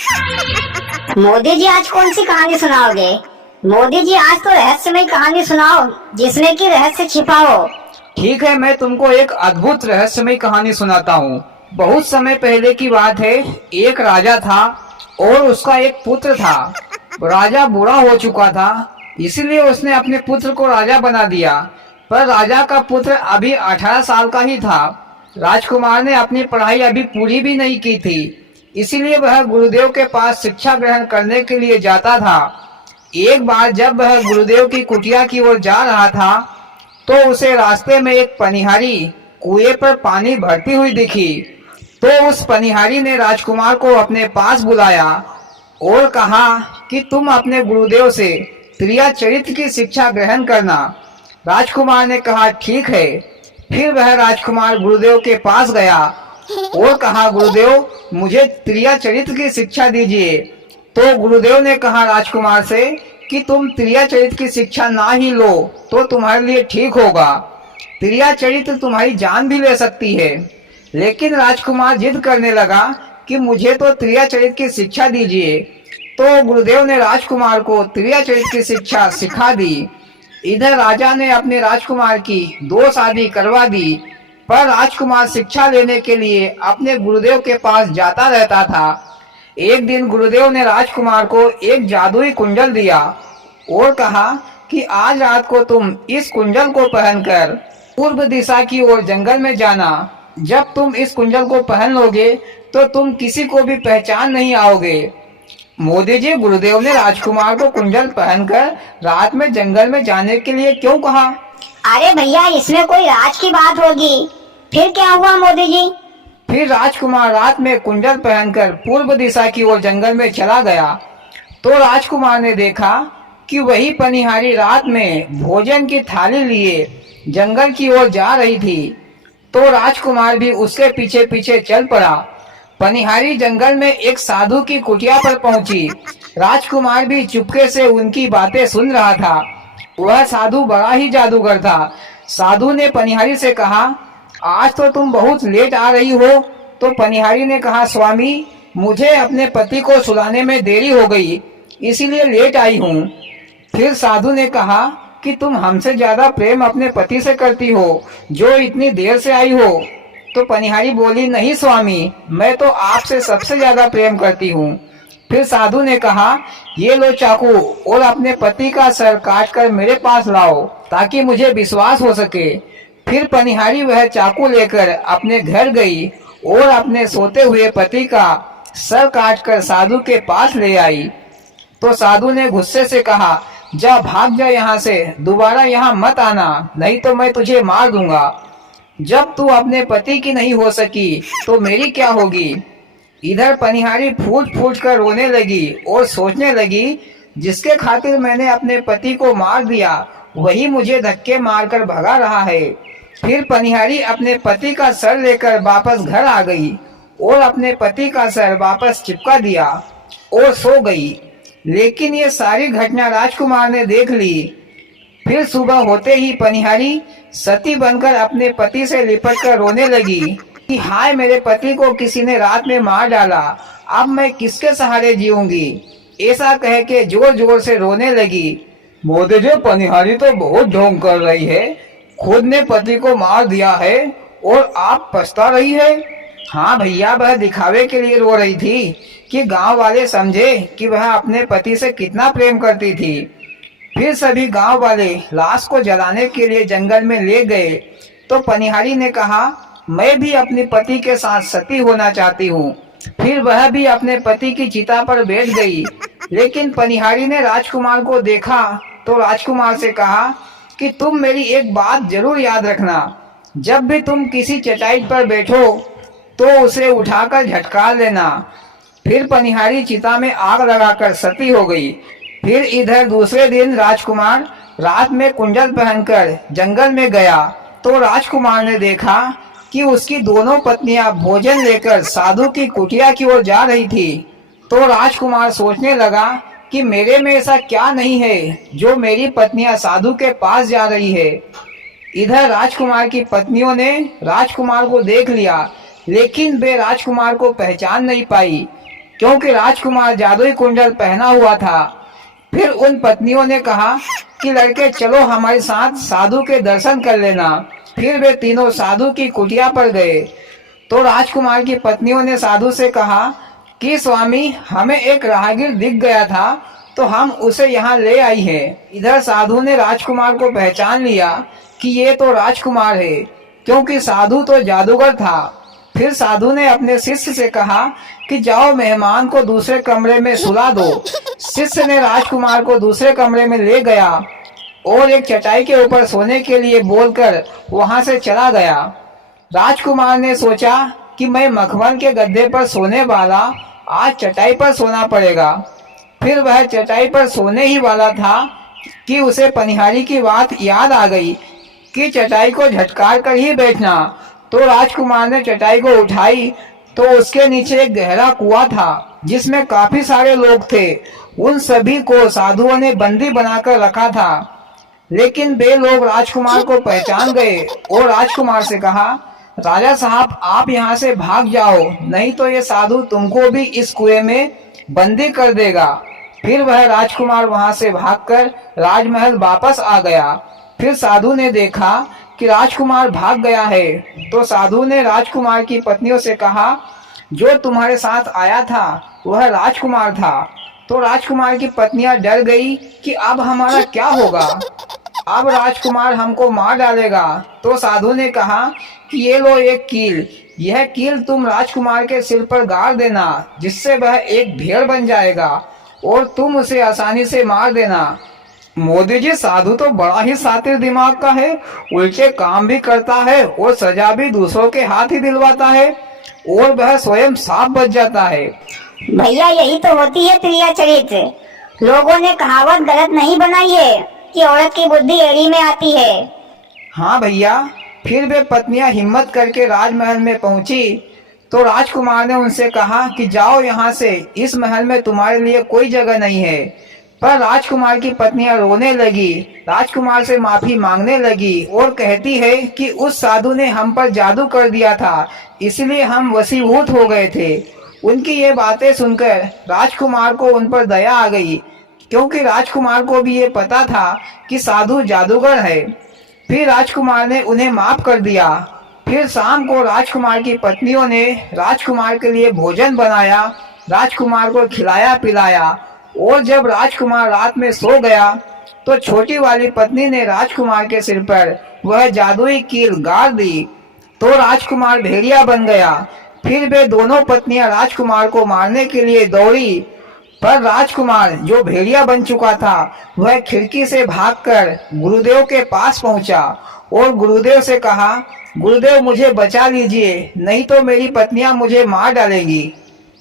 मोदी जी आज कौन सी कहानी सुनाओगे? मोदी जी आज तो रहस्यमय कहानी सुनाओ जिसमें कि रहस्य छिपा हो। ठीक है, मैं तुमको एक अद्भुत रहस्यमय कहानी सुनाता हूँ। बहुत समय पहले की बात है। एक राजा था और उसका एक पुत्र था। राजा बूढ़ा हो चुका था, इसलिए उसने अपने पुत्र को राजा बना दिया। पर राजा का पुत्र अभी 18 साल का ही था। राजकुमार ने अपनी पढ़ाई अभी पूरी भी नहीं की थी, इसीलिए वह गुरुदेव के पास शिक्षा ग्रहण करने के लिए जाता था। एक बार जब वह गुरुदेव की कुटिया की ओर जा रहा था, तो उसे रास्ते में एक पनिहारी कुएं पर पानी भरती हुई दिखी। तो उस पनिहारी ने राजकुमार को अपने पास बुलाया और कहा कि तुम अपने गुरुदेव से क्रिया चरित्र की शिक्षा ग्रहण करना। राजकुमार ने कहा ठीक है। फिर वह राजकुमार गुरुदेव के पास गया और कहा, गुरुदेव मुझे क्रिया चरित्र की शिक्षा दीजिए। तो गुरुदेव ने कहा राजकुमार से कि तुम क्रिया चरित्र की शिक्षा ना ही लो तो तुम्हारे लिए ठीक होगा। क्रिया चरित्र तुम्हारी जान भी ले सकती है। लेकिन राजकुमार जिद करने लगा कि मुझे तो क्रिया चरित्र की शिक्षा दीजिए। तो गुरुदेव ने राजकुमार को क्रिया चरित्र की शिक्षा सिखा दी। इधर राजा ने अपने राजकुमार की 2 शादी करवा दी। पर राजकुमार शिक्षा लेने के लिए अपने गुरुदेव के पास जाता रहता था। एक दिन गुरुदेव ने राजकुमार को एक जादुई कुंडल दिया और कहा कि आज रात को तुम इस कुंडल को पहनकर पूर्व दिशा की ओर जंगल में जाना। जब तुम इस कुंडल को पहन लोगे तो तुम किसी को भी पहचान नहीं आओगे। मोदी जी, गुरुदेव ने राजकुमार को कुंडल पहनकर रात में जंगल में जाने के लिए क्यों कहा? अरे भैया, इसमें कोई राज की बात होगी। फिर क्या हुआ मोदी जी? फिर राजकुमार रात में कुंडल पहनकर पूर्व दिशा की ओर जंगल में चला गया। तो राजकुमार ने देखा कि वही पनिहारी रात में भोजन की थाली लिए जंगल की ओर जा रही थी। तो राजकुमार भी उसके पीछे पीछे चल पड़ा। पनिहारी जंगल में एक साधु की कुटिया पर पहुंची। राजकुमार भी चुपके से उनकी बातें सुन रहा था। वह साधु बड़ा ही जादूगर था। साधु ने पनिहारी से कहा, आज तो तुम बहुत लेट आ रही हो। तो पनिहारी ने कहा, स्वामी मुझे अपने पति को सुलाने में देरी हो गई, इसीलिए लेट आई हूँ। फिर साधु ने कहा कि तुम हमसे ज्यादा प्रेम अपने पति से करती हो जो इतनी देर से आई हो। तो पनिहारी बोली, नहीं स्वामी, मैं तो आपसे सबसे ज्यादा प्रेम करती हूँ। फिर साधु ने कहा, ये लो चाकू और अपने पति का सर काट कर मेरे पास लाओ ताकि मुझे विश्वास हो सके। फिर पनिहारी वह चाकू लेकर अपने घर गई और अपने सोते हुए पति का सर काटकर साधु के पास ले आई। तो साधु ने गुस्से से कहा, जा भाग जा यहाँ से, दोबारा यहाँ मत आना, नहीं तो मैं तुझे मार दूंगा। जब तू अपने पति की नहीं हो सकी तो मेरी क्या होगी। इधर पनिहारी फूट फूट कर रोने लगी और सोचने लगी, जिसके खातिर मैंने अपने पति को मार दिया वही मुझे धक्के मारकर भगा रहा है। फिर पनिहारी अपने पति का सर लेकर वापस घर आ गई और अपने पति का सर वापस चिपका दिया और सो गई। लेकिन ये सारी घटना राजकुमार ने देख ली। फिर सुबह होते ही पनिहारी सती बनकर अपने पति से लिपट कर रोने लगी कि हाय, मेरे पति को किसी ने रात में मार डाला, अब मैं किसके सहारे जीऊंगी। ऐसा कह के जोर जोर से रोने लगी। मोदी जी, पनिहारी तो बहुत ढोंग कर रही है, खुद ने पति को मार दिया है और आप पछता रही है। हाँ भैया, वह दिखावे के लिए रो रही थी कि गांव वाले समझे कि वह अपने पति से कितना प्रेम करती थी। फिर सभी गांव वाले लाश को जलाने के लिए जंगल में ले गए। तो पनिहारी ने कहा, मैं भी अपने पति के साथ सती होना चाहती हूँ। फिर वह भी अपने पति की चिता पर बैठ गई। लेकिन पनिहारी ने राजकुमार को देखा तो राजकुमार से कहा कि तुम मेरी एक बात जरूर याद रखना, जब भी तुम किसी चटाई पर बैठो तो उसे उठाकर झटकार लेना। फिर पनिहारी चिता में आग लगाकर सती हो गई। फिर इधर दूसरे दिन राजकुमार रात में कुंडल पहनकर जंगल में गया तो राजकुमार ने देखा कि उसकी दोनों पत्नियां भोजन लेकर साधु की कुटिया की ओर जा रही थी। तो राजकुमार सोचने लगा कि मेरे में ऐसा क्या नहीं है जो मेरी पत्नियां साधु के पास जा रही है। इधर राजकुमार की पत्नियों ने राजकुमार को देख लिया, लेकिन वे राजकुमार को पहचान नहीं पाई। क्योंकि राजकुमार जादुई कुंडल पहना हुआ था। फिर उन पत्नियों ने कहा कि लड़के चलो हमारे साथ साधु के दर्शन कर लेना। फिर वे तीनों साधु की कुटिया पर गए। तो राजकुमार की पत्नियों ने साधु से कहा कि स्वामी, हमें एक राहगीर दिख गया था तो हम उसे यहाँ ले आई है। इधर साधु ने राजकुमार को पहचान लिया कि ये तो राजकुमार है, क्योंकि साधु तो जादूगर था। फिर साधु ने अपने शिष्य से कहा कि जाओ मेहमान को दूसरे कमरे में सुला दो। शिष्य ने राजकुमार को दूसरे कमरे में ले गया और एक चटाई के ऊपर सोने के लिए बोलकर वहां से चला गया। राजकुमार ने सोचा कि मैं मखमल के गद्दे पर सोने वाला, आज चटाई पर सोना पड़ेगा। फिर वह चटाई पर सोने ही वाला था कि उसे पनिहारी की बात याद आ गई कि चटाई को झटकार कर ही बैठना। तो राजकुमार ने चटाई को उठाई तो उसके नीचे एक गहरा कुआं था जिसमें काफी सारे लोग थे। उन सभी को साधुओं ने बंदी बनाकर रखा था, लेकिन वे लोग राजकुमार को पहचान गए और राजकुमार से कहा, राजा साहब आप यहाँ से भाग जाओ, नहीं तो ये साधु तुमको भी इस कुएं में बंदी कर देगा। फिर वह राजकुमार वहां से भागकर राजमहल वापस आ गया। फिर साधु ने देखा कि राजकुमार भाग गया है, तो साधु ने राजकुमार की पत्नियों से कहा, जो तुम्हारे साथ आया था वह राजकुमार था। तो राजकुमार की पत्नियां डर गई कि अब हमारा क्या होगा, अब राजकुमार हमको मार डालेगा। तो साधु ने कहा कि ये लो एक कील, यह कील तुम राजकुमार के सिर पर गाड़ देना, जिससे वह एक भेड़ बन जाएगा और तुम उसे आसानी से मार देना। मोदी जी, साधु तो बड़ा ही शातिर दिमाग का है, उल्टे काम भी करता है और सजा भी दूसरों के हाथ ही दिलवाता है और वह स्वयं सांप बच जाता है। भैया यही तो होती है प्रिया चरित्र। लोगों ने कहावत गलत नहीं बनाई है कि औरत की बुद्धि एड़ी में आती है। हाँ भैया। फिर वे पत्नियां हिम्मत करके राजमहल में पहुंची तो राजकुमार ने उनसे कहा कि जाओ यहाँ से, इस महल में तुम्हारे लिए कोई जगह नहीं है। पर राजकुमार की पत्नियां रोने लगी, राजकुमार से माफी मांगने लगी और कहती है कि उस साधु ने हम पर जादू कर दिया था, इसलिए हम वशीभूत हो गए थे। उनकी ये बातें सुनकर राजकुमार को उन पर दया आ गई, क्योंकि राजकुमार को भी ये पता था कि साधु जादूगर है। फिर राजकुमार ने उन्हें माफ कर दिया। फिर शाम को राजकुमार की पत्नियों ने राजकुमार के लिए भोजन बनाया, राजकुमार को खिलाया पिलाया और जब राजकुमार रात में सो गया तो छोटी वाली पत्नी ने राजकुमार के सिर पर वह जादुई कील गाड़ दी तो राजकुमार भेड़िया बन गया। फिर वे दोनों पत्नियां राजकुमार को मारने के लिए दौड़ी, पर राजकुमार जो भेड़िया बन चुका था वह खिड़की से भागकर गुरुदेव के पास पहुंचा और गुरुदेव से कहा, गुरुदेव मुझे बचा लीजिए, नहीं तो मेरी पत्नियां मुझे मार डालेंगी।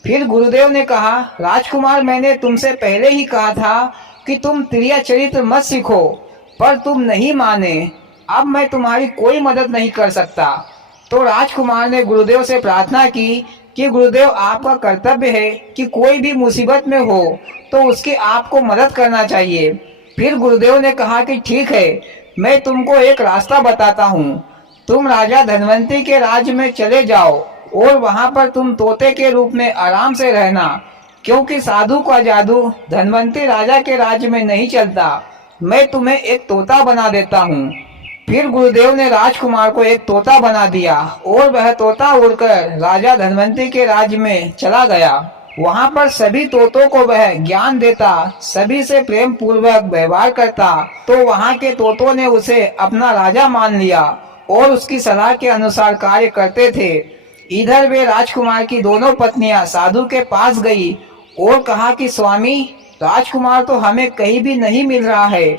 फिर गुरुदेव ने कहा, राजकुमार मैंने तुमसे पहले ही कहा था कि तुम क्रिया चरित्र मत सीखो, पर तुम नहीं माने, अब मैं तुम्हारी कोई मदद नहीं कर सकता। तो राजकुमार ने गुरुदेव से प्रार्थना की कि गुरुदेव आपका कर्तव्य है कि कोई भी मुसीबत में हो तो उसकी आपको मदद करना चाहिए। फिर गुरुदेव ने कहा कि ठीक है, मैं तुमको एक रास्ता बताता हूँ, तुम राजा धनवंती के राज्य में चले जाओ और वहाँ पर तुम तोते के रूप में आराम से रहना, क्योंकि साधु का जादू धनवंती राजा के राज्य में नहीं चलता। मैं तुम्हें एक तोता बना देता हूँ। फिर गुरुदेव ने राजकुमार को एक तोता बना दिया और वह तोता उड़कर राजा धनवंती के राज्य में चला गया। वहाँ पर सभी तोतों को वह ज्ञान देता, सभी से प्रेम पूर्वक व्यवहार करता, तो वहाँ के तोतों ने उसे अपना राजा मान लिया और उसकी सलाह के अनुसार कार्य करते थे। इधर वे राजकुमार की दोनों पत्नियां साधु के पास गई और कहा कि स्वामी, राजकुमार तो हमें कहीं भी नहीं मिल रहा है,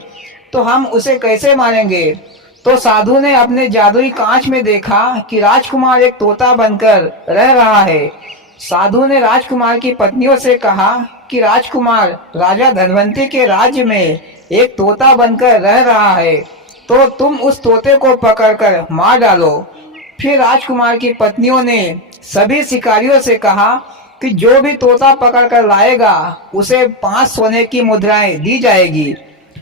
तो हम उसे कैसे मारेंगे। तो साधु ने अपने जादुई कांच में देखा कि राजकुमार एक तोता बनकर रह रहा है। साधु ने राजकुमार की पत्नियों से कहा कि राजकुमार राजा धनवंती के राज्य में एक तोता बनकर रह रहा है, तो तुम उस तोते को पकड़कर मार डालो। फिर राजकुमार की पत्नियों ने सभी शिकारियों से कहा कि जो भी तोता पकड़कर लाएगा उसे 5 सोने की मुद्राएं दी जाएगी।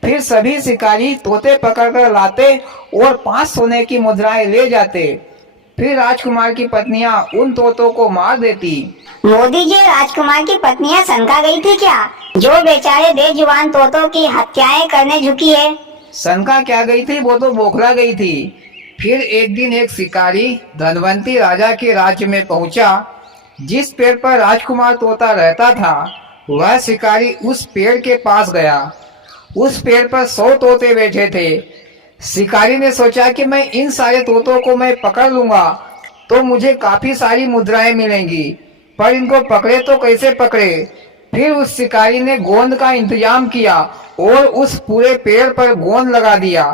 फिर सभी शिकारी तोते पकड़कर लाते और 5 सोने की मुद्राएं ले जाते। फिर राजकुमार की पत्नियां उन तोतों को मार देती। मोदी जी, राजकुमार की पत्नियां सनका गई थी क्या, जो बेचारे बेजुबान तोतों की हत्याएं करने झुकी है? शंका क्या गई थी, वो तो बौखला गई थी। फिर एक दिन एक शिकारी धनवंती राजा के राज्य में पहुंचा। जिस पेड़ पर राजकुमार तोता रहता था, वह शिकारी उस पेड़ के पास गया। उस पेड़ पर 100 तोते बैठे थे। शिकारी ने सोचा कि मैं इन सारे तोतों को मैं पकड़ लूंगा तो मुझे काफी सारी मुद्राएं मिलेंगी, पर इनको पकड़े तो कैसे पकड़े। फिर उस शिकारी ने गोंद का इंतजाम किया और उस पूरे पेड़ पर गोंद लगा दिया।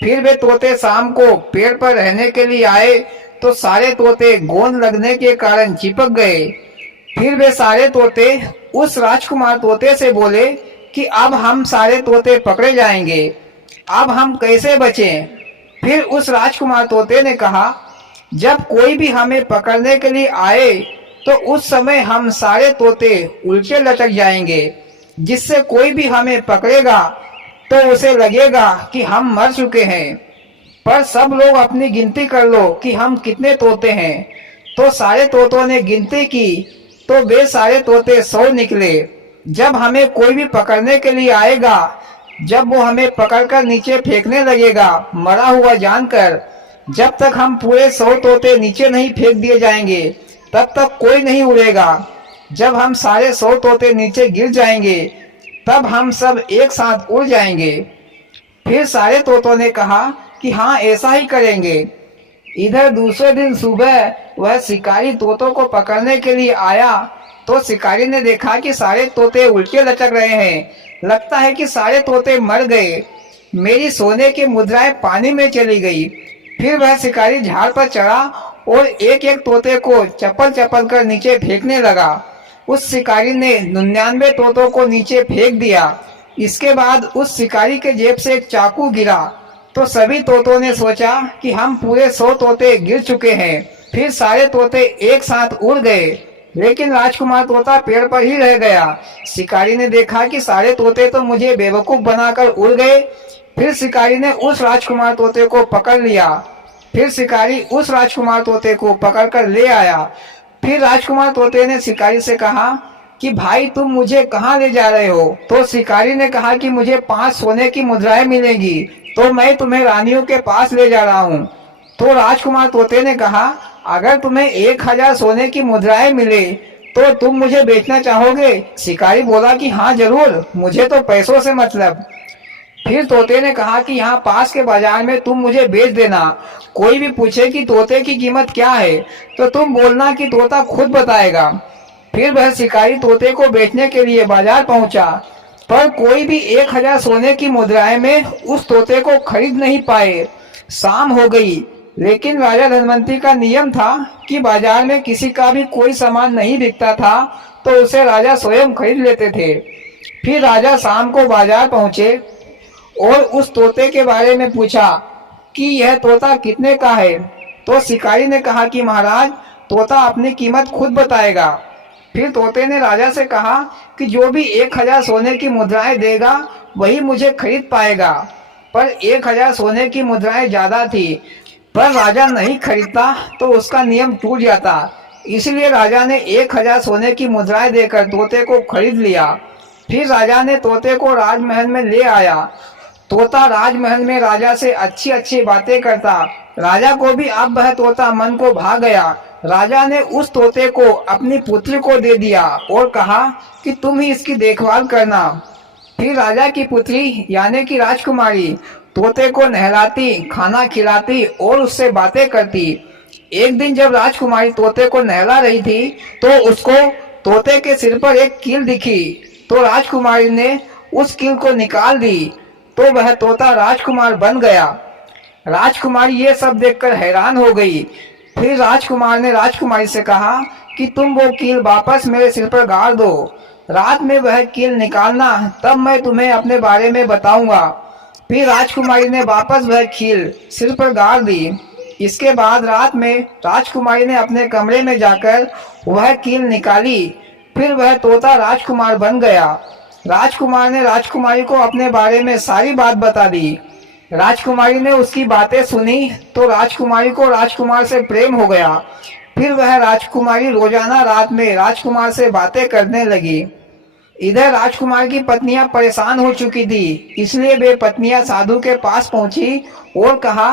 फिर वे तोते शाम को पेड़ पर रहने के लिए आए तो सारे तोते गोंद लगने के कारण चिपक गए। फिर वे सारे तोते उस राजकुमार तोते से बोले कि अब हम सारे तोते पकड़े जाएंगे, अब हम कैसे बचें। फिर उस राजकुमार तोते ने कहा, जब कोई भी हमें पकड़ने के लिए आए तो उस समय हम सारे तोते उल्टे लटक जाएंगे, जिससे कोई भी हमें पकड़ेगा तो उसे लगेगा कि हम मर चुके हैं। पर सब लोग अपनी गिनती कर लो कि हम कितने तोते हैं। तो सारे तोतों ने गिनती की तो वे सारे तोते 100 निकले। जब हमें कोई भी पकड़ने के लिए आएगा, जब वो हमें पकड़कर नीचे फेंकने लगेगा मरा हुआ जानकर, जब तक हम पूरे 100 तोते नीचे नहीं फेंक दिए जाएंगे तब तक कोई नहीं उड़ेगा। जब हम सारे 100 तोते नीचे गिर जाएंगे तब हम सब एक साथ उड़ जाएंगे। फिर सारे तोतों ने कहा कि हाँ, ऐसा ही करेंगे। इधर दूसरे दिन सुबह वह शिकारी तोतों को पकड़ने के लिए आया तो शिकारी ने देखा कि सारे तोते उल्टे लटक रहे हैं। लगता है कि सारे तोते मर गए। मेरी सोने की मुद्राएं पानी में चली गई। फिर वह शिकारी झाड़ पर चढ़ा और एक एक तोते को चप्पल चप्पल कर नीचे फेंकने लगा। उस शिकारी ने 99 तोतों को नीचे फेंक दिया। इसके बाद उस शिकारी के जेब से एक चाकू गिरा तो सभी तोतों ने सोचा कि हम पूरे 100 तोते गिर चुके हैं। फिर सारे तोते एक साथ उड़ गए, लेकिन राजकुमार तोता पेड़ पर ही रह गया। शिकारी ने देखा कि सारे तोते तो मुझे बेवकूफ बनाकर उड़ गए। फिर शिकारी ने उस राजकुमार तोते को पकड़ लिया। फिर शिकारी उस राजकुमार तोते को पकड़कर ले आया। फिर राजकुमार तोते ने शिकारी से कहा कि भाई, तुम मुझे कहाँ ले जा रहे हो? तो शिकारी ने कहा कि मुझे 5 सोने की मुद्राएं मिलेंगी तो मैं तुम्हें रानियों के पास ले जा रहा हूँ। तो राजकुमार तोते ने कहा, अगर तुम्हें 1000 सोने की मुद्राएं मिले तो तुम मुझे बेचना चाहोगे? शिकारी बोला कि हाँ जरूर, मुझे तो पैसों से मतलब। फिर तोते ने कहा कि यहाँ पास के बाजार में तुम मुझे बेच देना। कोई भी पूछे कि तोते की कीमत क्या है तो तुम बोलना कि तोता खुद बताएगा। फिर वह शिकारी तोते को बेचने के लिए बाजार पहुंचा, पर कोई भी 1000 सोने की मुद्राएं में उस तोते को खरीद नहीं पाए। शाम हो गई, लेकिन राजा धनवंती का नियम था कि बाजार में किसी का भी कोई सामान नहीं बिकता था तो उसे राजा स्वयं खरीद लेते थे। फिर राजा शाम को बाजार पहुंचे और उस तोते के बारे में पूछा कि यह तोता कितने का है। तो शिकारी ने कहा कि महाराज, तोता अपनी कीमत खुद बताएगा। फिर तोते ने राजा से कहा कि जो भी 1000 सोने की मुद्राएं देगा वही मुझे खरीद पाएगा। पर 1000 सोने की मुद्राएं ज्यादा थी, पर राजा नहीं खरीदता तो उसका नियम टूट जाता। इसलिए राजा ने 1000 सोने की मुद्राएं देकर तोते को खरीद लिया। फिर राजा ने तोते को राजमहल में ले आया। तोता राजमहल में राजा से अच्छी अच्छी बातें करता। राजा को भी अब वह तोता मन को भा गया। राजा ने उस तोते को अपनी पुत्री को दे दिया और कहा कि तुम ही इसकी देखभाल करना। फिर राजा की पुत्री यानी कि राजकुमारी तोते को नहलाती, खाना खिलाती और उससे बातें करती। एक दिन जब राजकुमारी तोते को नहला रही थी तो उसको तोते के सिर पर एक कील दिखी। तो राजकुमारी ने उस कील को निकाल दी तो वह तोता राजकुमार बन गया। राजकुमारी ये सब देखकर हैरान हो गई। फिर राजकुमार ने राजकुमारी से कहा कि तुम वो कील वापस मेरे सिर पर गाड़ दो। रात में वह कील निकालना, तब मैं तुम्हें अपने बारे में बताऊंगा। फिर राजकुमारी ने वापस वह कील सिर पर गाड़ दी। इसके बाद रात में राजकुमारी ने अपने कमरे में जाकर वह कील निकाली। फिर वह तोता राजकुमार बन गया। राजकुमार ने राजकुमारी को अपने बारे में सारी बात बता दी। राजकुमारी ने उसकी बातें सुनी तो राजकुमारी को राजकुमार से प्रेम हो गया। फिर वह राजकुमारी रोजाना रात में राजकुमार से बातें करने लगी। इधर राजकुमार की पत्नियां परेशान हो चुकी थी, इसलिए वे पत्नियां साधु के पास पहुंची और कहा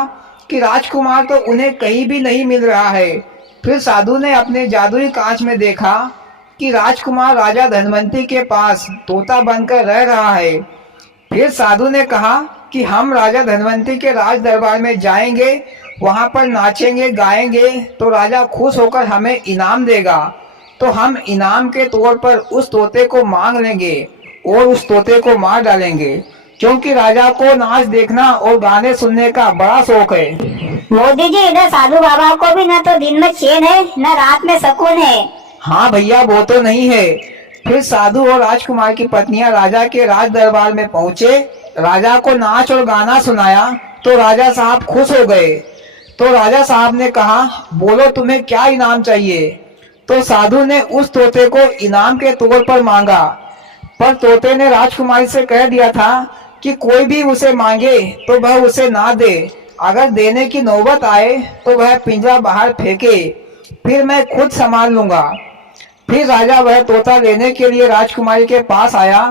कि राजकुमार तो उन्हें कहीं भी नहीं मिल रहा है। फिर साधु ने अपने जादुई कांच में देखा कि राजकुमार राजा धनवंती के पास तोता बनकर रह रहा है। फिर साधु ने कहा कि हम राजा धनवंती के राज दरबार में जाएंगे, वहां पर नाचेंगे गाएंगे तो राजा खुश होकर हमें इनाम देगा। तो हम इनाम के तौर पर उस तोते को मांग लेंगे और उस तोते को मार डालेंगे, क्योंकि राजा को नाच देखना और गाने सुनने का बड़ा शौक है। मोदी जी, इधर साधु बाबा को भी न तो दिन में चैन है न रात में सुकून है। हाँ भैया, वो तो नहीं है। फिर साधु और राजकुमार की पत्नियां राजा के राज दरबार में पहुंचे, राजा को नाच और गाना सुनाया तो राजा साहब खुश हो गए। तो राजा साहब ने कहा, बोलो तुम्हें क्या इनाम चाहिए। तो साधु ने उस तोते को इनाम के तौर पर मांगा, पर तोते ने राजकुमारी से कह दिया था कि कोई भी उसे मांगे तो वह उसे ना दे, अगर देने की नौबत आए तो वह पिंजरा बाहर फेंके, फिर मैं खुद संभाल लूंगा। फिर राजा वह तोता लेने के लिए राजकुमारी के पास आया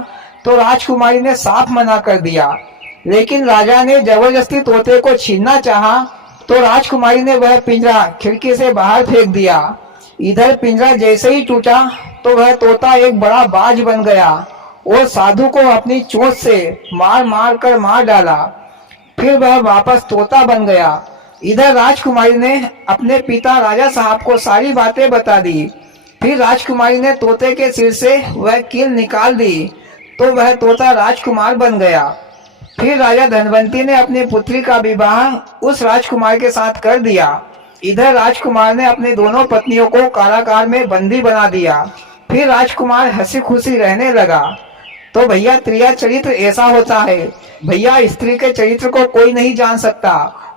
तो राजकुमारी ने साफ मना कर दिया, लेकिन राजा ने जबरदस्ती तोते को छीनना चाहा तो राजकुमारी ने वह पिंजरा खिड़की से बाहर फेंक दिया। इधर पिंजरा जैसे ही टूटा तो वह तोता एक बड़ा बाज बन गया और साधु को अपनी चोंच से मार मार कर मार डाला। फिर वह वापस तोता बन गया। इधर राजकुमारी ने अपने पिता राजा साहब को सारी बातें बता दी। फिर राजकुमारी ने तोते के सिर से वह कील निकाल दी तो वह तोता राजकुमार बन गया। फिर राजा धनवंती ने अपनी पुत्री का विवाह उस राजकुमार के साथ कर दिया। इधर राजकुमार ने अपनी दोनों पत्नियों को कारागार में बंदी बना दिया। फिर राजकुमार हंसी खुशी रहने लगा। तो भैया, त्रिया चरित्र ऐसा होता है भैया, स्त्री के चरित्र को कोई नहीं जान सकता।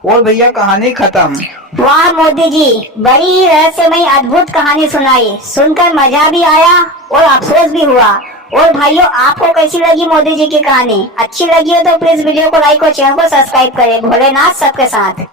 और भैया, कहानी खत्म। वाह मोदी जी, बड़ी रहस्यमयी अद्भुत कहानी सुनाई, सुनकर मजा भी आया और अफसोस भी हुआ। और भाइयों, आपको कैसी लगी मोदी जी की कहानी? अच्छी लगी हो तो प्लीज वीडियो को लाइक और चैनल को सब्सक्राइब करें। भोलेनाथ सबके साथ।